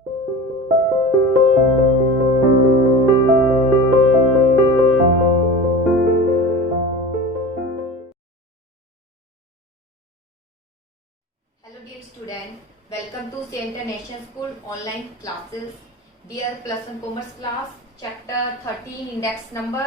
Hello dear student, welcome to St. International School online classes. Dear plus one commerce class, chapter 13 index number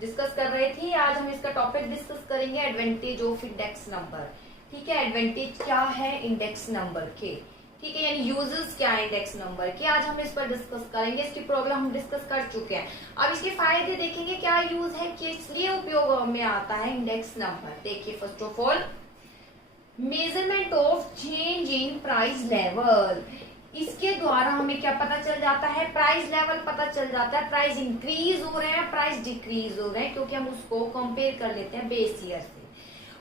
discuss कर रहे थे। आज हम इसका topic discuss करेंगे एडवांटेज ऑफ इंडेक्स नंबर। ठीक है, एडवांटेज क्या है इंडेक्स नंबर के, ठीक है, यानी यूजेस क्या है इंडेक्स नंबर के, आज हम इस पर डिस्कस करेंगे। इसकी प्रॉब्लम हम डिस्कस कर चुके हैं। अब इसके फायदे देखेंगे, क्या यूज है, किस लिए उपयोग में आता है इंडेक्स नंबर। देखिए, first of all measurement of change in price level, इसके द्वारा हमें क्या पता चल जाता है, प्राइस लेवल पता चल जाता है। प्राइस इंक्रीज हो रहे हैं, प्राइस डिक्रीज हो रहे हैं, क्योंकि हम उसको कंपेयर कर लेते हैं बेस ईयर से।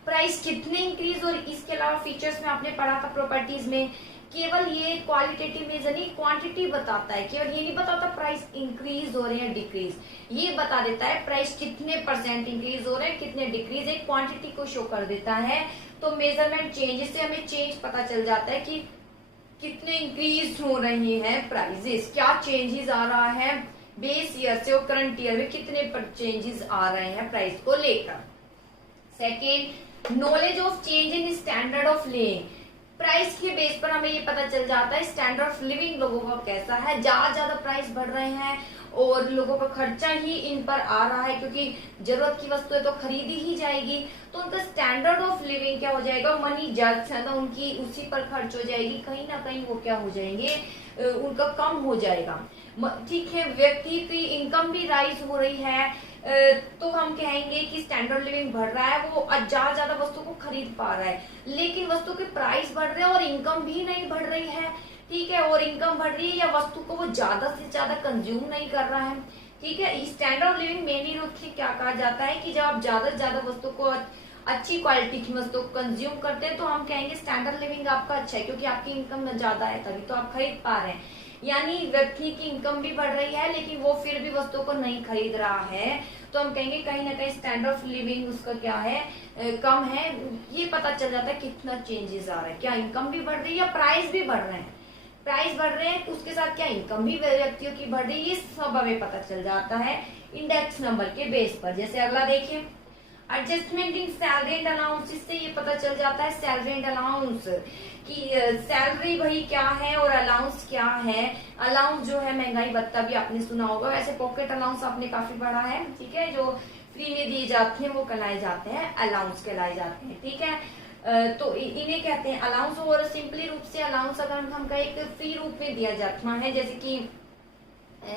प्राइस कितने इंक्रीज, और इसके अलावा फीचर्स में आपने पढ़ा था प्रॉपर्टीज में, केवल ये क्वालिटेटिव मेजर नहीं, क्वांटिटी बताता है। केवल ये नहीं बताता प्राइस इंक्रीज हो रहे हैं डिक्रीज, ये बता देता है प्राइस कितने परसेंट इंक्रीज हो रहे हैं, कितने डिक्रीज, एक क्वांटिटी को शो कर देता है। तो मेजरमेंट चेंज से हमें चेंज पता चल जाता है कि कितने इंक्रीज हो रहे हैं प्राइजेस, क्या चेंजेस आ रहा है बेस ईयर से और करंट ईयर में कितने चेंजेस आ रहे हैं प्राइस को लेकर। Second, knowledge of change in standard of living, price के बेस पर हमें ये पता चल जाता है स्टैंडर्ड ऑफ लिविंग लोगों का कैसा है। ज्यादा प्राइस बढ़ रहे हैं और लोगों का खर्चा ही इन पर आ रहा है, क्योंकि जरूरत की वस्तुएं तो खरीदी ही जाएगी, तो उनका स्टैंडर्ड ऑफ लिविंग क्या हो जाएगा, मनी ज्यादा उनकी उसी पर खर्च हो जाएगी, कहीं ना कहीं वो क्या हो जाएंगे, उनका कम हो जाएगा। ठीक है, व्यक्ति की इनकम भी राइज हो रही है, तो हम कहेंगे कि स्टैंडर्ड लिविंग बढ़ रहा है, वो ज्यादा वस्तु को खरीद पा रहा है। लेकिन वस्तु के प्राइस बढ़ रहे हैं और इनकम भी नहीं बढ़ रही है, ठीक है, और इनकम बढ़ रही है या वस्तु को वो ज्यादा से ज्यादा कंज्यूम नहीं कर रहा है। ठीक है, स्टैंडर्ड लिविंग मेनली रूप से क्या कहा जाता है कि जब आप ज्यादा से ज्यादा वस्तु को, अच्छी क्वालिटी की वस्तु को कंज्यूम करते हैं, तो हम कहेंगे स्टैंडर्ड लिविंग आपका अच्छा है, क्योंकि आपकी इनकम ज्यादा है तभी तो आप खरीद पा रहे हैं। यानी व्यक्ति की इनकम भी बढ़ रही है लेकिन वो फिर भी वस्तु को नहीं खरीद रहा है, तो हम कहेंगे कहीं ना कहीं स्टैंडर्ड ऑफ लिविंग उसका क्या है, कम है। ये पता चल जाता है कितना चेंजेस आ रहा है, क्या इनकम भी बढ़ रही है या प्राइस भी बढ़ रहे हैं। प्राइस बढ़ रहे हैं उसके साथ क्या इनकम भी व्यक्तियों की बढ़ रही है, ये सब हमें पता चल जाता है इंडेक्स नंबर के बेस पर। जैसे अगला देखिए, adjustment in salary and allowance, इससे ये पता चल जाता है सैलरी एंड अलाउंस कि सैलरी वही क्या है और अलाउंस क्या है। अलाउंस जो है महंगाई भत्ता भी आपने सुना होगा, वैसे पॉकेट अलाउंस आपने काफी पढ़ा है, ठीक है, जो फ्री में दिए जाते हैं वो कहलाए जाते हैं अलाउंस कहलाए जाते हैं। ठीक है, तो इन्हें कहते हैं अलाउंस। और सिंपली रूप से अलाउंस अगर हम कहें तो फ्री रूप में दिया जाता है, जैसे कि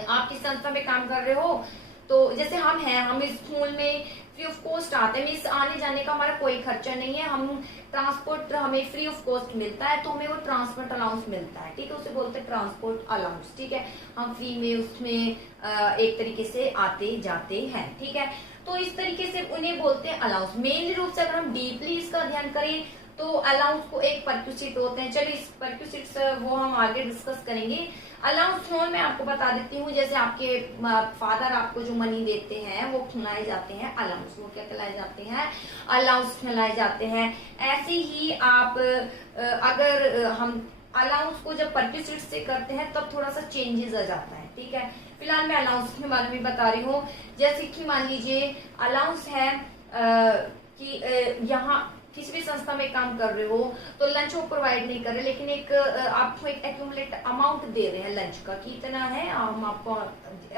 आप किस संस्था में काम कर रहे हो, तो जैसे हम हैं, हम इस स्कूल में फ्री ऑफ कॉस्ट आते हैं, इस आने जाने का हमारा कोई खर्चा नहीं है, हम ट्रांसपोर्ट हमें फ्री ऑफ कॉस्ट मिलता है, तो हमें वो ट्रांसपोर्ट अलाउंस मिलता है, ठीक है, उसे बोलते हैं ट्रांसपोर्ट अलाउंस। ठीक है, हम फ्री में उसमें एक तरीके से आते जाते हैं, ठीक है, तो इस तरीके से उन्हें बोलते हैं अलाउंस। मेनली रूप से अगर हम डीपली इसका ध्यान करें तो अलाउंस को एक परक्यूसिट होते हैं, चलिए इस परक्यूसिट वो हम आगे डिस्कस करेंगे। अलाउंस लोन मैं आपको बता देती हूँ, जैसे आपके फादर आपको जो मनी देते हैं वो खिलाए जाते हैं अलाउंस, वो क्या खिलाए जाते हैं, अलाउंस खिलाए जाते हैं। ऐसे ही आप अगर हम अलाउंस को जब परक्यूसिट से करते हैं तब थोड़ा सा चेंजेस आ जाता है। ठीक है, फिलहाल मैं अलाउंस के बारे में बता रही हूँ। जैसे कि मान लीजिए अलाउंस है कि यहाँ किसी भी संस्था में काम कर रहे हो तो लंच वो प्रोवाइड नहीं कर रहे, लेकिन एक आपको एक एक्यूमुलेट अमाउंट दे रहे हैं लंच का, कि इतना है हम आपको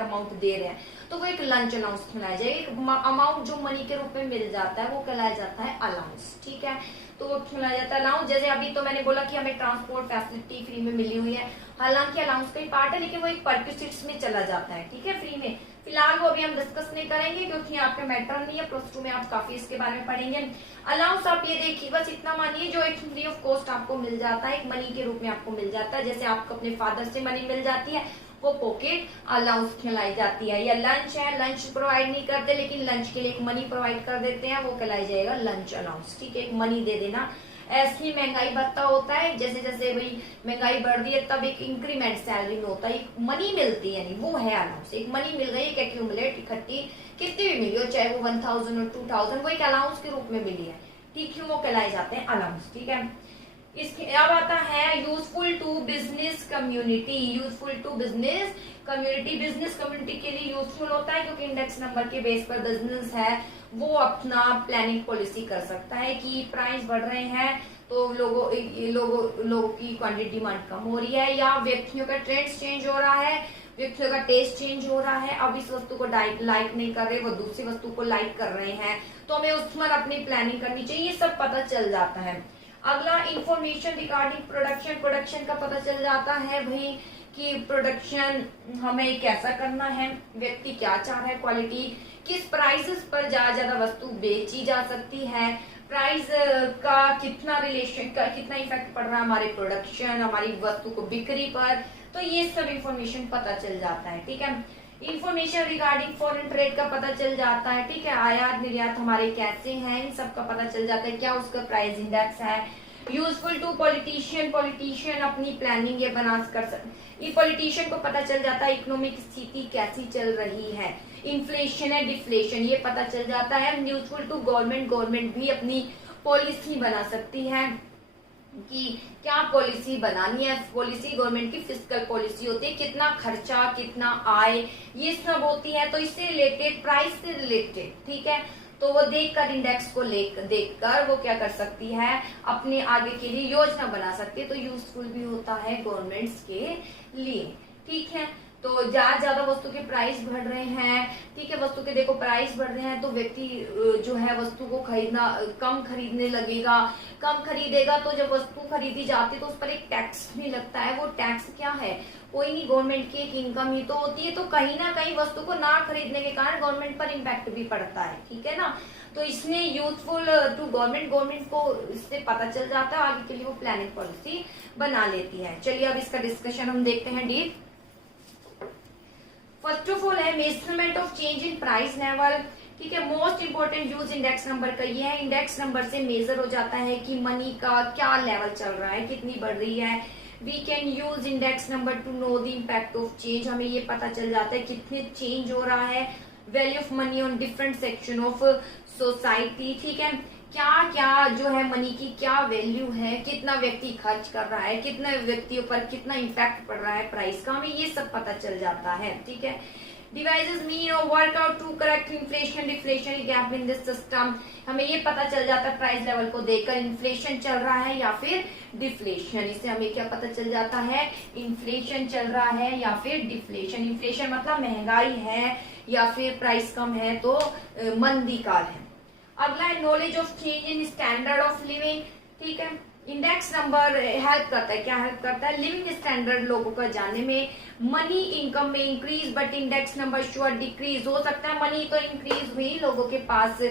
अमाउंट दे रहे हैं, तो वो एक लंच अलाउंस खिलाया जाएगा। एक अमाउंट जो मनी के रूप में मिल जाता है वो कहलाया जाता है अलाउंस। ठीक है, तो वो खिलाया जाता है अलाउंस। जैसे अभी तो मैंने बोला कि हमें ट्रांसपोर्ट फैसिलिटी फ्री में मिली हुई है, हालांकि अलाउंस का ही पार्ट है, लेकिन वो एक परक्यूसिट्स में चला जाता है, ठीक है, फ्री में। फिलहाल वो अभी हम डिस्कस नहीं करेंगे क्योंकि आपके मैटर नहीं है, प्लस टू में आप काफी इसके बारे में पढ़ेंगे। अलाउंस आप ये देखिए, बस इतना मानिए जो एक फ्री ऑफ कॉस्ट आपको मिल जाता है, एक मनी के रूप में आपको मिल जाता है। जैसे आपको अपने फादर से मनी मिल जाती है, वो पॉकेट अलाउंस खिलाई जाती है। या लंच है, लंच प्रोवाइड नहीं करते लेकिन लंच के लिए एक मनी प्रोवाइड कर देते हैं, वो कहलाई जाएगा लंच अलाउंस। ठीक है, एक मनी दे देना। ऐसे ही महंगाई भत्ता होता है, जैसे जैसे भाई महंगाई बढ़ रही है तब एक इंक्रीमेंट सैलरी में होता है, एक मनी मिलती है, यानी वो है अलाउंस। एक मनी मिल गई, एक एक्यूमुलेट इकट्ठी कितनी भी मिली हो, चाहे वो 1000 और 2000, वो एक अलाउंस के रूप में मिली है, ठीक है, वो कहलाए जाते हैं अलाउंस। ठीक है, इसके अब आता है useful to business business community, useful to business community, business community के लिए यूजफुल होता है क्योंकि इंडेक्स नंबर के बेस पर बिजनेस है वो अपना प्लानिंग पॉलिसी कर सकता है कि प्राइस बढ़ रहे हैं तो लोगों की क्वांटिटी डिमांड कम हो रही है, या व्यक्तियों का ट्रेंड्स चेंज हो रहा है, व्यक्तियों का टेस्ट चेंज हो रहा है, अब इस वस्तु को लाइक नहीं कर रहे, वो दूसरी वस्तु को लाइक कर रहे हैं, तो हमें उस पर अपनी प्लानिंग करनी चाहिए, ये सब पता चल जाता है। अगला इंफॉर्मेशन रिगार्डिंग प्रोडक्शन, प्रोडक्शन का पता चल जाता है भाई कि प्रोडक्शन हमें कैसा करना है, व्यक्ति क्या चाह रहा है, क्वालिटी किस प्राइसेस पर ज्यादा वस्तु बेची जा सकती है, प्राइस का कितना रिलेशन का कितना इफेक्ट पड़ रहा है हमारे प्रोडक्शन, हमारी वस्तु को बिक्री पर, तो ये सब इंफॉर्मेशन पता चल जाता है। ठीक है, इंफॉर्मेशन रिगार्डिंग फॉरेन ट्रेड का पता चल जाता है। ठीक है, आयात निर्यात हमारे कैसे हैं, इन सब का पता चल जाता है, क्या उसका प्राइस इंडेक्स है। यूजफुल टू पॉलिटिशियन, पॉलिटिशियन अपनी प्लानिंग ये बना कर सकते, ये पॉलिटिशियन को पता चल जाता है इकोनॉमिक स्थिति कैसी चल रही है, इन्फ्लेशन है डिफ्लेशन ये पता चल जाता है। यूजफुल टू गवर्नमेंट, गवर्नमेंट भी अपनी पॉलिसी बना सकती है कि क्या पॉलिसी बनानी है, पॉलिसी गवर्नमेंट की फिस्कल पॉलिसी होती है, कितना खर्चा कितना आय ये सब होती है, तो इससे रिलेटेड प्राइस से रिलेटेड, ठीक है, तो वो देखकर इंडेक्स को देखकर वो क्या कर सकती है, अपने आगे के लिए योजना बना सकती है, तो यूजफुल भी होता है गवर्नमेंट्स के लिए। ठीक है, तो ज्यादा वस्तु के प्राइस बढ़ रहे हैं, ठीक है, वस्तु के देखो प्राइस बढ़ रहे हैं तो व्यक्ति जो है वस्तु को खरीदना कम खरीदने लगेगा, कम खरीदेगा, तो जब वस्तु खरीदी जाती है तो उस पर एक टैक्स भी लगता है, वो टैक्स क्या है, कोई नहीं, गवर्नमेंट की एक इनकम ही तो होती है, तो कहीं ना कहीं वस्तु को ना खरीदने के कारण गवर्नमेंट पर इम्पैक्ट भी पड़ता है। ठीक है ना, तो इसमें यूजफुल टू गवर्नमेंट, गवर्नमेंट को इससे पता चल जाता है, आगे के लिए वो प्लानिंग पॉलिसी बना लेती है। चलिए अब इसका डिस्कशन हम देखते हैं डीप। फर्स्ट ऑफ ऑल है measurement of change in price level. ठीक है, most important use index number का ये है, इंडेक्स नंबर से मेजर हो जाता है कि मनी का क्या लेवल चल रहा है, कितनी बढ़ रही है। We can use index number to know the impact of change, हमें ये पता चल जाता है कितने चेंज हो रहा है, value of money on different section of society. ठीक है, क्या क्या जो है मनी की क्या वैल्यू है, कितना व्यक्ति खर्च कर रहा है, कितने व्यक्तियों पर कितना इम्पैक्ट पड़ रहा है प्राइस का, हमें ये सब पता चल जाता है। ठीक है, डिवाइसेस मीन और work out to correct inflation deflation gap in this system, हमें ये पता चल जाता है प्राइस लेवल को देखकर इन्फ्लेशन चल रहा है या फिर डिफ्लेशन, इससे हमें क्या पता चल जाता है, इन्फ्लेशन चल रहा है या फिर डिफ्लेशन। इन्फ्लेशन मतलब महंगाई है या फिर प्राइस कम है तो मंदी काल है। अगला है knowledge of change in standard of living. ठीक है, इंडेक्स नंबर हेल्प करता है, क्या हेल्प करता है, लिविंग स्टैंडर्ड लोगों का जानने में। मनी इनकम में increase but index number show decrease, हो सकता है मनी तो इंक्रीज हुई, लोगों के पास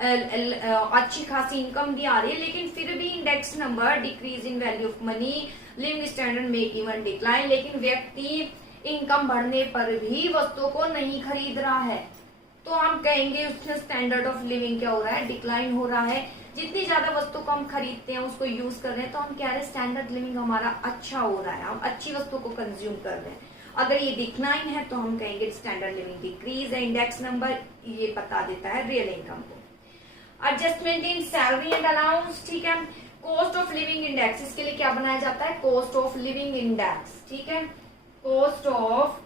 अच्छी खासी इनकम भी आ रही है, लेकिन फिर भी index number decrease in value of money, living standard make even decline, लेकिन व्यक्ति इनकम बढ़ने पर भी वस्तुओं को नहीं खरीद रहा है, तो हम कहेंगे उसमें स्टैंडर्ड ऑफ लिविंग क्या हो रहा है, डिक्लाइन हो रहा है। जितनी ज्यादा वस्तु को हम खरीदते हैं उसको यूज कर रहे हैं तो हम कह रहे हैं स्टैंडर्ड लिविंग हमारा अच्छा हो रहा है, हम अच्छी वस्तु को कंज्यूम कर रहे हैं। अगर ये डिक्लाइन है तो हम कहेंगे स्टैंडर्ड लिविंग डिक्रीज है। इंडेक्स नंबर ये बता देता है रियल इनकम को। Adjustment in salary and allowance. ठीक है, कॉस्ट ऑफ लिविंग इंडेक्स, इसके लिए क्या बनाया जाता है, कॉस्ट ऑफ लिविंग इंडेक्स। ठीक है, cost of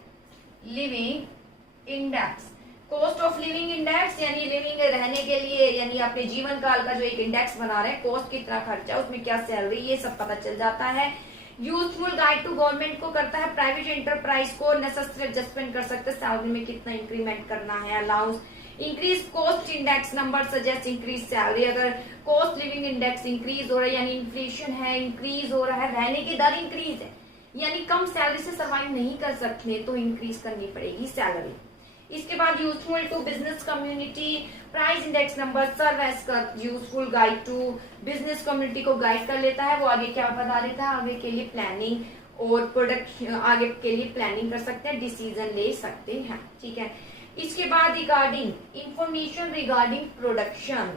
living index, cost of living index यानी लिविंग रहने के लिए यानी अपने जीवन काल का जो एक इंडेक्स बना रहे हैं, कॉस्ट कितना खर्चा, उसमें क्या सैलरी, ये सब पता चल जाता है। यूजफुल गाइड टू गवर्नमेंट को करता है, प्राइवेट एंटरप्राइज को नेसेसरी एडजस्टमेंट कर सकते हैं, सैलरी में कितना इंक्रीमेंट करना है, allowance. Increase cost index number suggest increase salary, अगर कॉस्ट लिविंग इंडेक्स इंक्रीज हो रहा है यानी इन्फ्लेशन है, इंक्रीज हो रहा है, रहने की दर इंक्रीज है यानी कम सैलरी से सर्वाइव नहीं कर सकते तो इंक्रीज करनी पड़ेगी सैलरी। इसके बाद useful to business community, price index number serve as useful guide to business community को गाइड कर लेता है, वो आगे क्या बता देता है, आगे के लिए प्लानिंग और प्रोडक्ट आगे के लिए प्लानिंग कर सकते हैं, डिसीजन ले सकते हैं। ठीक है, इसके बाद regarding information regarding production,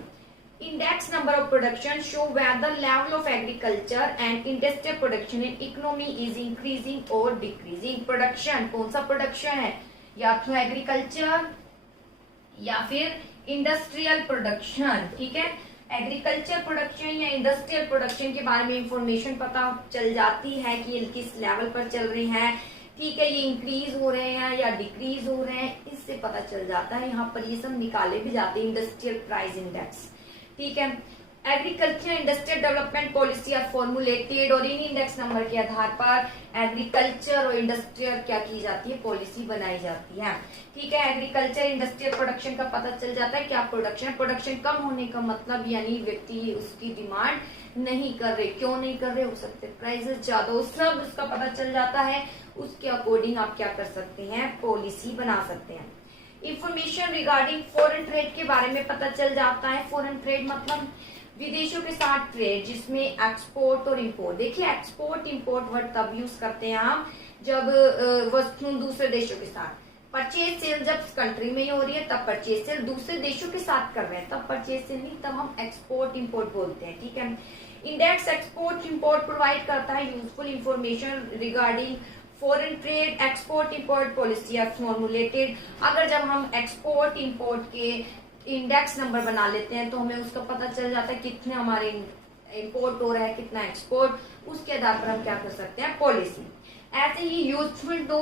index number of production show whether level of agriculture and industrial production in economy is increasing और डिक्रीजिंग। प्रोडक्शन कौन सा प्रोडक्शन है, या तो एग्रीकल्चर या फिर इंडस्ट्रियल प्रोडक्शन। ठीक है, एग्रीकल्चर प्रोडक्शन या इंडस्ट्रियल प्रोडक्शन के बारे में इंफॉर्मेशन पता चल जाती है कि ये किस लेवल पर चल रही है, ठीक है, ये इंक्रीज हो रहे हैं या डिक्रीज हो रहे हैं, इससे पता चल जाता है। यहाँ पर ये सब निकाले भी जाते हैं, इंडस्ट्रियल प्राइस इंडेक्स, ठीक है। Agriculture industrial development policy are formulated और इन इंडेक्स नंबर के आधार पर एग्रीकल्चर और इंडस्ट्रियल क्या की जाती है, पॉलिसी बनाई जाती है, ठीक है। एग्रीकल्चर इंडस्ट्रियल प्रोडक्शन का पता चल जाता है क्या प्रोडक्शन कम होने का मतलब यानी व्यक्ति उसकी डिमांड नहीं कर रहे, क्यों नहीं कर रहे, हो सकते प्राइसेस ज्यादा हो, सब उसका पता चल जाता है। उसके अकॉर्डिंग आप क्या कर सकते हैं, पॉलिसी बना सकते हैं। इंफॉर्मेशन रिगार्डिंग फॉरेन ट्रेड के बारे में पता चल जाता है। फॉरेन ट्रेड मतलब विदेशों के साथ ट्रेड, जिसमें एक्सपोर्ट और इंपोर्ट। देखिए एक्सपोर्ट इंपोर्ट वर्ड तब यूज करते हैं हम जब वस्तु दूसरे देशों के साथ, परचेज सेल जब कंट्री में ही हो रही है तब परचेज सेल, दूसरे देशों के साथ कर रहे हैं तब परचेज सेल नहीं, तब हम एक्सपोर्ट इंपोर्ट बोलते हैं, ठीक है। इंडेक्स एक्सपोर्ट इंपोर्ट प्रोवाइड करता है useful information regarding foreign trade, export import policy are formulated. अगर जब हम एक्सपोर्ट इंपोर्ट के इंडेक्स नंबर बना लेते हैं तो हमें उसका पता चल जाता है कितने हमारे इंपोर्ट हो रहा है, कितना एक्सपोर्ट, उसके आधार पर हम क्या कर सकते हैं, पॉलिसी। ऐसे ही useful to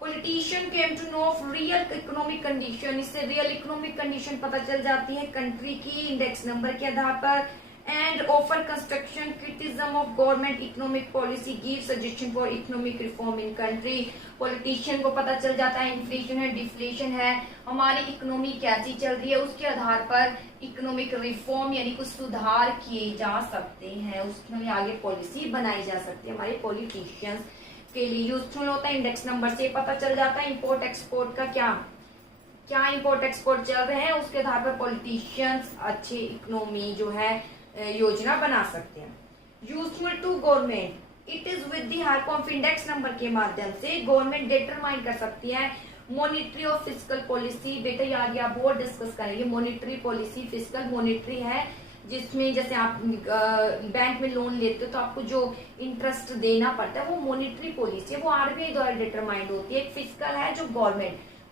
politician came to know of real economic condition, इससे रियल इकोनॉमिक कंडीशन पता चल जाती है कंट्री की इंडेक्स नंबर के आधार पर। And offer construction criticism of government economic policy, give suggestion for economic reform in country. Politician को पता चल जाता है इन्फ्लेशन है, डिफ्लेशन है, हमारी इकोनॉमी कैसी चल रही है, उसके आधार पर इकोनॉमिक रिफॉर्म यानी कुछ सुधार किए जा सकते हैं, उसके लिए आगे पॉलिसी बनाई जा सकती है। हमारे पॉलिटिशियंस के लिए यूजफुल होता है। इंडेक्स नंबर से पता चल जाता है इंपोर्ट एक्सपोर्ट का क्या इंपोर्ट एक्सपोर्ट चल रहे हैं, उसके आधार पर पॉलिटिशियंस अच्छी इकोनॉमी जो है योजना बना सकते हैं। Useful to government, it is with the help of index number के माध्यम से गवर्नमेंट डिटरमाइन कर सकती है मॉनिटरी और फिस्कल पॉलिसी। बेटा याद या बोर्ड डिस्कस करेंगे। मॉनिटरी पॉलिसी, फिस्कल मॉनिटरी है जिसमें जैसे आप बैंक में लोन लेते हो तो आपको जो इंटरेस्ट देना पड़ता है वो मॉनिटरी पॉलिसी है, वो आरबीआई द्वारा डिटरमाइंड होती है। एक फिस्कल है जो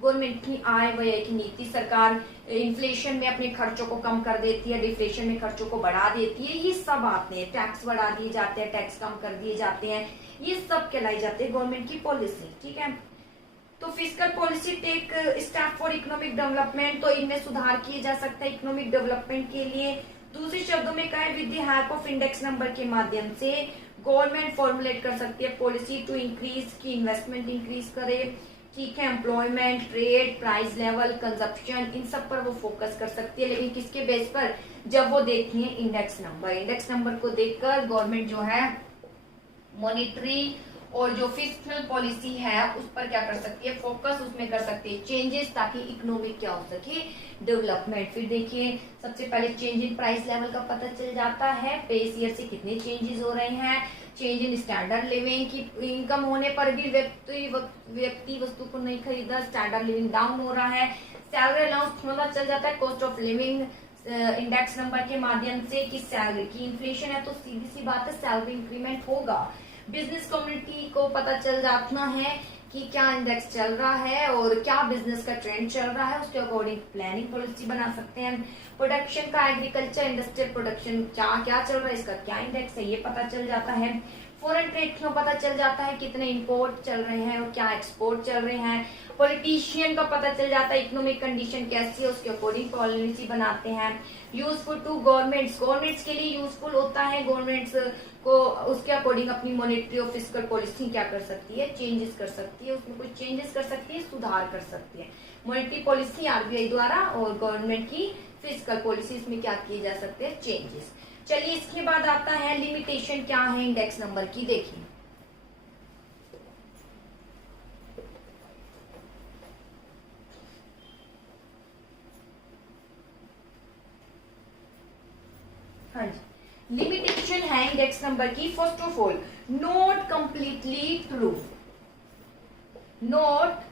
गवर्नमेंट की आय व्यय की नीति, सरकार इन्फ्लेशन में अपने खर्चों को कम कर देती है, डिफ्लेशन में खर्चों को बढ़ा देती है, ये सब आते हैं। टैक्स बढ़ा दिए जाते हैं, टैक्स कम कर दिए जाते हैं, ये सब कहलाई जाते हैं गवर्नमेंट की पॉलिसी, ठीक है। तो fiscal policy take step for economic development, तो इनमें सुधार किए जा सकता है इकोनॉमिक डेवलपमेंट के लिए। दूसरे शब्दों में कहे with the help of index number के माध्यम से गवर्नमेंट फॉर्मुलेट कर सकती है पॉलिसी टू इंक्रीज की इन्वेस्टमेंट इंक्रीज करे, ठीक है, employment, trade, price level, consumption, इन सब पर वो फोकस कर सकती है। लेकिन किसके बेस पर, जब वो देखती है इंडेक्स नंबर को देखकर गवर्नमेंट जो है मॉनिटरी और जो फिस्कल पॉलिसी है उस पर क्या कर सकती है, फोकस उसमें कर सकती है, चेंजेस, ताकि इकोनॉमिक क्या हो सके, डेवलपमेंट। फिर देखिए सबसे पहले चेंज इन प्राइस लेवल का पता चल जाता है, पेस ईयर से कितने चेंजेस हो रहे हैं, चेंज इन स्टैंडर्ड लिविंग की इनकम होने पर भी व्यक्ति वस्तु को नहीं खरीदा, स्टैंडर्ड लिविंग डाउन हो रहा है। सैलरी अलाउंस पता चल जाता है cost of living index number के माध्यम से कि सैलरी की इन्फ्लेशन है तो सीधी सी बात है सैलरी इंक्रीमेंट होगा। बिजनेस कम्युनिटी को पता चल जाना है कि क्या इंडेक्स चल रहा है और क्या बिजनेस का ट्रेंड चल रहा है, उसके अकॉर्डिंग प्लानिंग पॉलिसी बना सकते हैं। प्रोडक्शन का, एग्रीकल्चर इंडस्ट्रियल प्रोडक्शन क्या चल रहा है, इसका क्या इंडेक्स है, ये पता चल जाता है। फॉरेन ट्रेड में पता चल जाता है कितने इंपोर्ट चल रहे हैं और क्या एक्सपोर्ट चल रहे हैं। पॉलिटिशियन का पता चल जाता है इकोनॉमिक कंडीशन कैसी है, उसके अकॉर्डिंग पॉलिसी बनाते हैं। यूजफुल टू गवर्नमेंट्स के लिए यूजफुल होता है, गवर्नमेंट्स को उसके अकॉर्डिंग अपनी मॉनेटरी और फिस्कल पॉलिसी क्या कर सकती है, चेंजेस कर सकती है, उसमें कोई चेंजेस कर सकती है, सुधार कर सकती है। मॉनेटरी पॉलिसी आरबीआई द्वारा और गवर्नमेंट की फिस्कल पॉलिसी, इसमें क्या किए जा सकते हैं, चेंजेस। चलिए इसके बाद आता है लिमिटेशन क्या है इंडेक्स नंबर की, देखिए। हाँ जी, लिमिटेशन है इंडेक्स नंबर की। First of all not completely true, not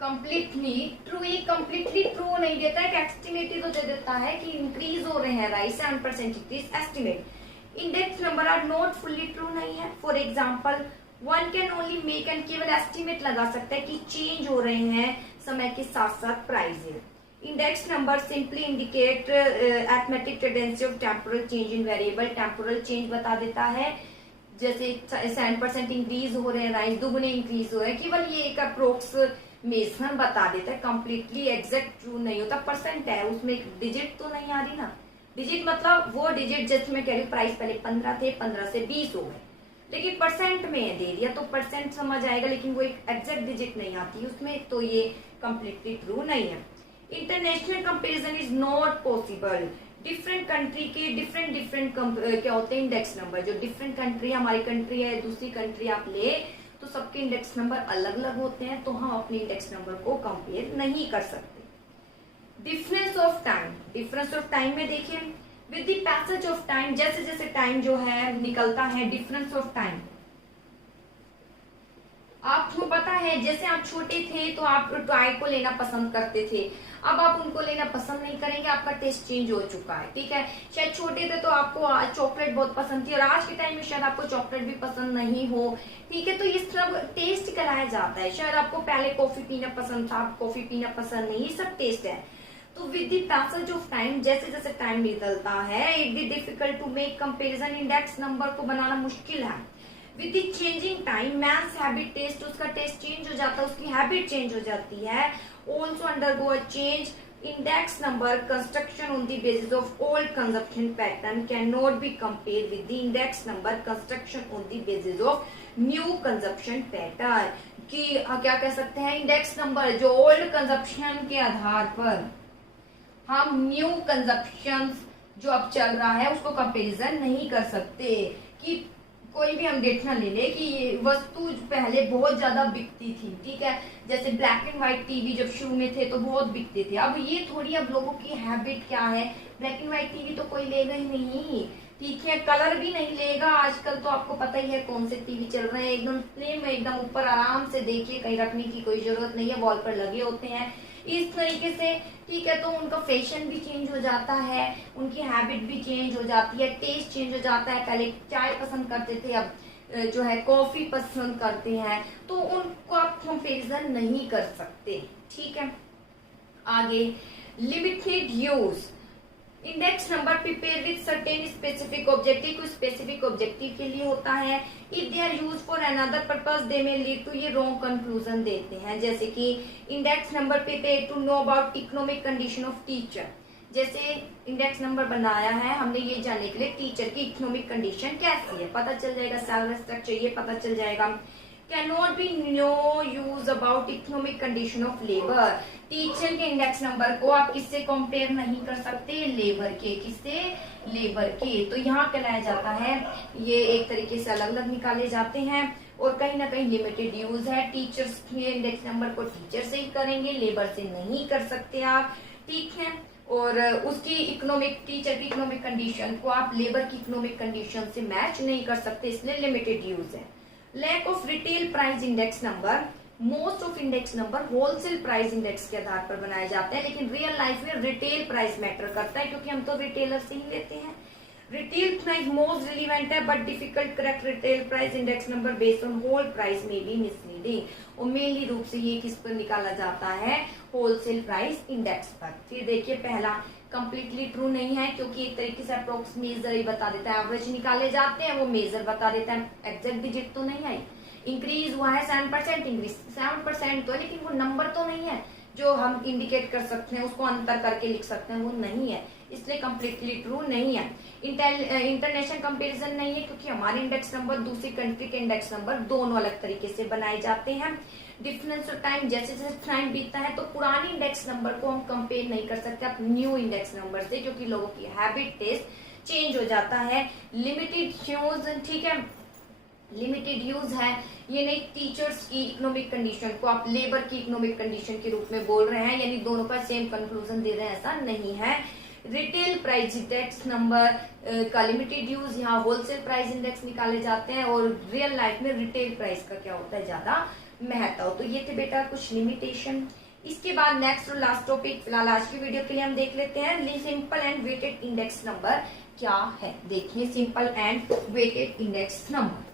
completely true, ये कंप्लीटली ट्रू नहीं देता है, एस्टिमेट ही तो दे देता है कि इंक्रीज हो रहे हैं, right 7% increase estimate. Index number are not fully true नहीं है। For example one can only make and केवल एस्टिमेट लगा सकता है कि चेंज हो रहे हैं समय के साथ साथ prices. Index number simply indicate arithmetic tendency of temporal change in variable. Temporal change बता देता है, जैसे 7% इंक्रीज हो रहे हैं, राइज दुगुने इंक्रीज हो रहे हैं, केवल ये एक अप्रोक्सीमेशन बता देता है, कंप्लीटली एग्जैक्ट ट्रू नहीं होता। परसेंट है, उसमें एक डिजिट तो नहीं आ रही ना, डिजिट मतलब वो डिजिट जैसे मैं कह रही हूँ प्राइस पहले 15 थे, 15 से 20 हो गए, लेकिन परसेंट में दे दिया तो परसेंट समझ आएगा, लेकिन वो एक एग्जैक्ट डिजिट नहीं आती उसमें, तो ये कंप्लीटली ट्रू नहीं है। International comparison is not possible. Different country के डिफरेंट क्या होते हैं इंडेक्स नंबर, जो डिफरेंट कंट्री, हमारी कंट्री है दूसरी कंट्री आप ले तो सबके इंडेक्स नंबर अलग अलग होते हैं, तो हम अपने इंडेक्स नंबर को कंपेयर नहीं कर सकते। Difference of time, difference of time में देखिए with the passage of time, जैसे जैसे टाइम जो है निकलता है, डिफरेंस ऑफ टाइम आपको पता है, जैसे आप छोटे थे तो आप टॉय को लेना पसंद करते थे, अब आप उनको लेना पसंद नहीं करेंगे, आपका टेस्ट चेंज हो चुका है, ठीक है। शायद छोटे थे तो आपको चॉकलेट बहुत पसंद थी और आज के टाइम में शायद आपको चॉकलेट भी पसंद नहीं हो, ठीक है। तो इस तरह टेस्ट कराया जाता है, शायद आपको पहले कॉफी पीना पसंद था, कॉफी पीना पसंद नहीं, ये सब टेस्ट है। तो with the passage of time, जैसे जैसे टाइम निकलता है, it is difficult to make comparison, index number को बनाना मुश्किल है। With the changing time man's habit taste, उसका टेस्ट चेंज हो जाता है, उसकी हैबिट चेंज हो जाती है। Also undergo a change, index number construction on the basis of old consumption pattern can not be compare with the index number construction on the basis of new consumption pattern. कि क्या कह सकते हैं, index number जो old consumption के आधार पर हम न्यू कंजप्शन जो अब चल रहा है उसको कंपैरिजन नहीं कर सकते। कि कोई भी हम डेटा ले ले कि ये वस्तु पहले बहुत ज्यादा बिकती थी, ठीक है, जैसे ब्लैक एंड व्हाइट टीवी जब शुरू में थे तो बहुत बिकते थे, अब ये थोड़ी, अब लोगों की हैबिट क्या है, ब्लैक एंड व्हाइट टीवी तो कोई लेगा ही नहीं, ठीक है, कलर भी नहीं लेगा। आजकल तो आपको पता ही है कौन से टीवी चल रहे हैं, एकदम प्लेन में, एकदम ऊपर आराम से देखिए, कहीं रखने की कोई जरूरत नहीं है, वॉल पर लगे होते हैं इस तरीके से, ठीक है। तो उनका फैशन भी चेंज हो जाता है, उनकी हैबिट भी चेंज हो जाती है, टेस्ट चेंज हो जाता है, पहले चाय पसंद करते थे, अब जो है कॉफी पसंद करते हैं, तो उनको आप कंपेरिजन नहीं कर सकते, ठीक है। आगे limited use, index number prepare with certain specific objective, कुछ स्पेसिफिक ऑब्जेक्टिव के लिए होता है। If they are use for another purpose they may lead to, ये रॉन्ग कंक्लूजन देते हैं, जैसे कि index number prepare to know about economic condition of teacher, जैसे इंडेक्स नंबर बनाया है हमने ये जानने के लिए टीचर की इकोनॉमिक कंडीशन कैसी है, पता चल जाएगा, सैलरी स्ट्रक्चर ये पता चल जाएगा। Can not be no use about economic condition of labour, teacher के इंडेक्स नंबर को आप किससे कंपेयर नहीं कर सकते, लेबर के, किससे, लेबर के। तो यहाँ कहलाया जाता है, ये एक तरीके से अलग अलग निकाले जाते हैं, और कहीं ना कहीं लिमिटेड यूज है, टीचर्स के इंडेक्स नंबर को टीचर से ही करेंगे, लेबर से नहीं कर सकते आप, ठीक है। और उसकी इकोनॉमिक, टीचर की इकोनॉमिक कंडीशन को आप लेबर की इकोनॉमिक कंडीशन से मैच नहीं कर सकते, इसलिए लिमिटेड यूज है। Lack of retail price index number, most of index number wholesale price index के आधार पर बनाए जाते हैं, लेकिन रियल लाइफ में रिटेल प्राइस मैटर करता है, क्योंकि हम तो रिटेलर से ही लेते हैं। रिटेल प्राइस मोस्ट रिलीवेंट है, but difficult correct retail price index number based on whole price में भी मिसलीडिंग, और मेनली रूप से ये किस पर निकाला जाता है, होलसेल प्राइस इंडेक्स पर। फिर देखिए पहला कंप्लीटली ट्रू नहीं है, क्योंकि एक तरीके से अप्रोक्स मेजर ही बता देता है, एवरेज निकाले जाते हैं वो मेजर बता देता है, एग्जैक्ट डिजिट तो नहीं आई। इंक्रीज हुआ है 7%, इंक्रीज 7% तो है, लेकिन वो नंबर तो नहीं है जो हम इंडिकेट कर सकते हैं, उसको अंतर करके लिख सकते हैं, वो नहीं है, इसलिए कंप्लीटली ट्रू नहीं है। इंटरनेशनल कंपैरिजन नहीं है, क्योंकि हमारे इंडेक्स नंबर दूसरी कंट्री के इंडेक्स नंबर दोनों अलग तरीके से बनाए जाते हैं। डिफरेंस ऑफ टाइम, जैसे जैसे टाइम बीतता है तो पुराने इंडेक्स नंबर को हम कंपेयर नहीं कर सकते आप न्यू इंडेक्स नंबर से, क्योंकि लोगों की हैबिट, टेस्ट चेंज हो जाता है। लिमिटेड यूज, ठीक है, लिमिटेड यूज है, ये नहीं टीचर्स की इकोनॉमिक कंडीशन को आप लेबर की इकोनॉमिक कंडीशन के रूप में बोल रहे हैं, यानी दोनों का सेम कंक्लूजन दे रहे हैं, ऐसा नहीं है। रिटेल प्राइस इंडेक्स नंबर का लिमिटेड यूज, यहाँ होलसेल प्राइस इंडेक्स निकाले जाते हैं, और रियल लाइफ में रिटेल प्राइस का क्या होता है, ज्यादा महत्व। तो ये थे बेटा कुछ लिमिटेशन। इसके बाद नेक्स्ट और लास्ट टॉपिक फिलहाल आज की वीडियो के लिए हम देख लेते हैं, simple and weighted index number क्या है। देखिए simple and weighted index number,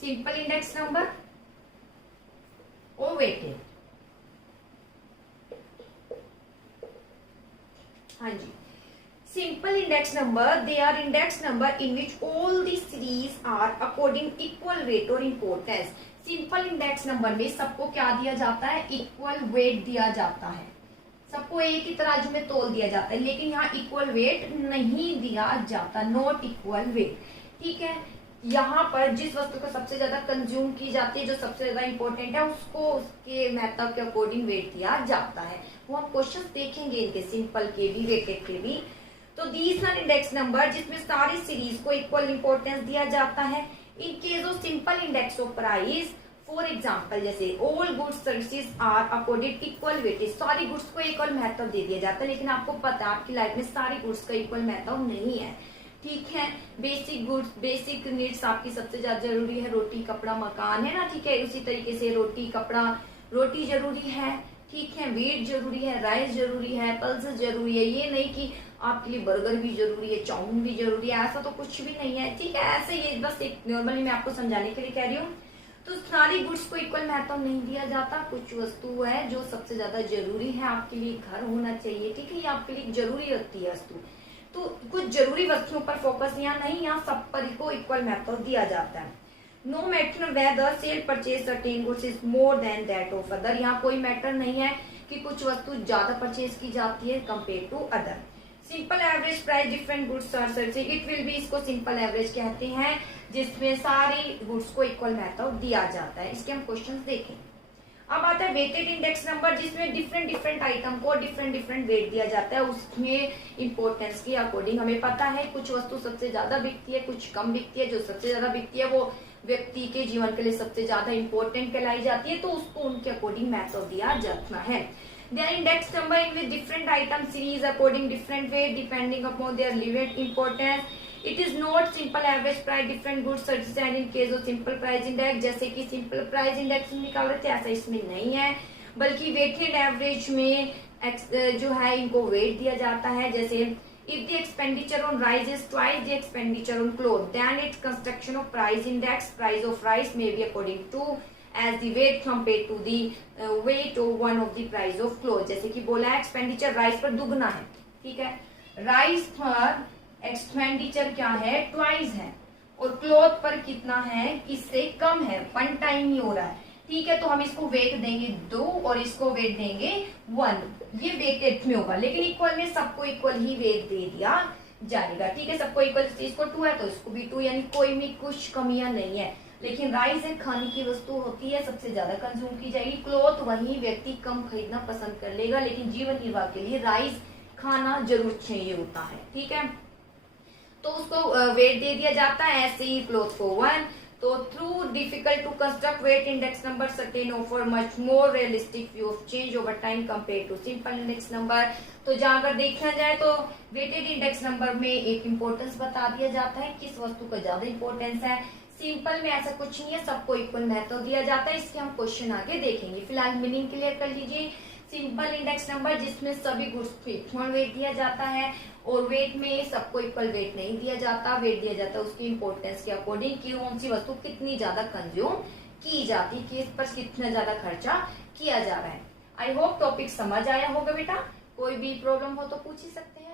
simple index number और वेटेड, हाँ जी, simple index number, they are index number in which all the series are according equal weight or importance. Simple index number में सबको क्या दिया जाता है, इक्वल वेट दिया जाता है, सबको एक ही तराजू में तोल दिया जाता है, लेकिन यहाँ इक्वल वेट नहीं दिया जाता, नॉट इक्वल वेट। ठीक है, यहाँ पर जिस वस्तु को सबसे ज्यादा कंज्यूम की जाती है, जो सबसे ज्यादा इंपॉर्टेंट है, उसको उसके मेथड के अकॉर्डिंग वेट दिया जाता है। वो हम क्वेश्चन देखेंगे इनके, सिंपल के भी वेटेड के भी। तो दीज आर इंडेक्स नंबर जिसमें सारी सीरीज को इक्वल इंपॉर्टेंस दिया जाता है। In case of simple index of price, for example जैसे all goods services are according equal weightage, सारी गुड्स को इक्वल महत्व दे दिया जाता है, लेकिन आपको पता है आपकी लाइफ में सारी गुड्स का इक्वल महत्व नहीं है। ठीक है, बेसिक गुड्स, बेसिक नीड्स आपकी सबसे ज्यादा जरूरी है, रोटी कपड़ा मकान, है ना। ठीक है, उसी तरीके से रोटी कपड़ा, रोटी जरूरी है, ठीक है, वीट जरूरी है, राइस जरूरी है, पल्सेस जरूरी है। ये नहीं कि आपके लिए बर्गर भी जरूरी है, चाउमीन भी जरूरी है, ऐसा तो कुछ भी नहीं है। ठीक है, ऐसे ये बस एक नॉर्मली मैं आपको समझाने के लिए कह रही हूँ। तो सारी गुड्स को इक्वल महत्व नहीं दिया जाता, कुछ वस्तु है जो सबसे ज्यादा जरूरी है, आपके लिए घर होना चाहिए। ठीक है, ये आपके लिए जरूरी होती है वस्तु, तो कुछ जरूरी वस्तुओं पर फोकस यहाँ नहीं, यहाँ सब पर को इक्वल महत्व दिया जाता है। No matter whether sell purchase certain goods is more than that of other, यहाँ कोई मैटर नहीं है कि कुछ वस्तु ज्यादा परचेज की जाती है compare to other. Simple average price different goods are services, it will be, इसको सिंपल एवरेज कहते हैं, जिसमें सारी गुड्स को इक्वल महत्व दिया जाता है। इसके हम क्वेश्चंस देखें। अब आता है वेटेड इंडेक्स नंबर, जिसमें डिफरेंट डिफरेंट आइटम को डिफरेंट डिफरेंट वेट दिया जाता है, उसमें इंपॉर्टेंस के अकॉर्डिंग। हमें पता है कुछ वस्तु सबसे ज्यादा बिकती है, कुछ कम बिकती है। जो सबसे ज्यादा बिकती है वो व्यक्ति के जीवन के लिए सबसे ज्यादा इंपॉर्टेंट कहलाई जाती है, तो उसको उनके अकॉर्डिंग महत्व दिया जाता है। Their index number in with different item series according different weight depending upon their limited importance. It is not simple average price different goods services and in case of simple price index, जैसे कि simple price index में निकाल रहे थे, ऐसा इसमें नहीं है, बल्कि weighted average में जो है इनको weight दिया जाता है। जैसे if the expenditure on rice is twice the expenditure on cloth, then its construction of price index, price of rice may be according to as the weight compared to the weight of one of the price of cloth। जैसे कि बोला है expenditure rice पर दुगना है, ठीक है, rice पर एक्सपेंडिचर क्या है, ट्वाइस है, और क्लॉथ पर कितना है, इससे कम है, 1 टाइम ही हो रहा है। ठीक है, तो हम इसको वेट देंगे 2 और इसको वेट देंगे 1, ये वेटेड में होगा, लेकिन इक्वल में सबको इक्वल ही वेट दे दिया जाएगा। ठीक है, सबको इक्वल, इसको 2 है तो इसको भी 2, यानी कोई भी कुछ कमियां नहीं है। लेकिन राइस एक खाने की वस्तु होती है, सबसे ज्यादा कंज्यूम की जाएगी। क्लॉथ वही व्यक्ति कम खरीदना पसंद कर लेगा, लेकिन जीवन निर्वाह के लिए राइस खाना जरूर चाहिए होता है। ठीक है, तो उसको वेट दे दिया जाता है, ऐसे ही क्लॉथ को 1। तो through difficult to construct weight index number certain offer much more realistic view of change over time compare to simple index number. तो जहां अगर देखा जाए तो वेटेड इंडेक्स नंबर में एक इंपॉर्टेंस बता दिया जाता है, किस वस्तु का ज्यादा इंपॉर्टेंस है। सिंपल में ऐसा कुछ नहीं है, सबको इक्वल महत्व दिया जाता है। इसके हम क्वेश्चन आगे देखेंगे, फिलहाल मीनिंग क्लियर कर लीजिए। सिंपल इंडेक्स नंबर जिसमें सभी गुड्स को इक्वल वेट दिया जाता है, और वेट में सबको इक्वल वेट नहीं दिया जाता, वेट दिया जाता है उसकी इंपॉर्टेंस के अकॉर्डिंग कि कौन सी वस्तु कितनी ज्यादा कंज्यूम की जाती है, किस पर कितना ज्यादा खर्चा किया जा रहा है। आई होप टॉपिक समझ आया होगा बेटा, कोई भी प्रॉब्लम हो तो पूछ ही सकते हैं।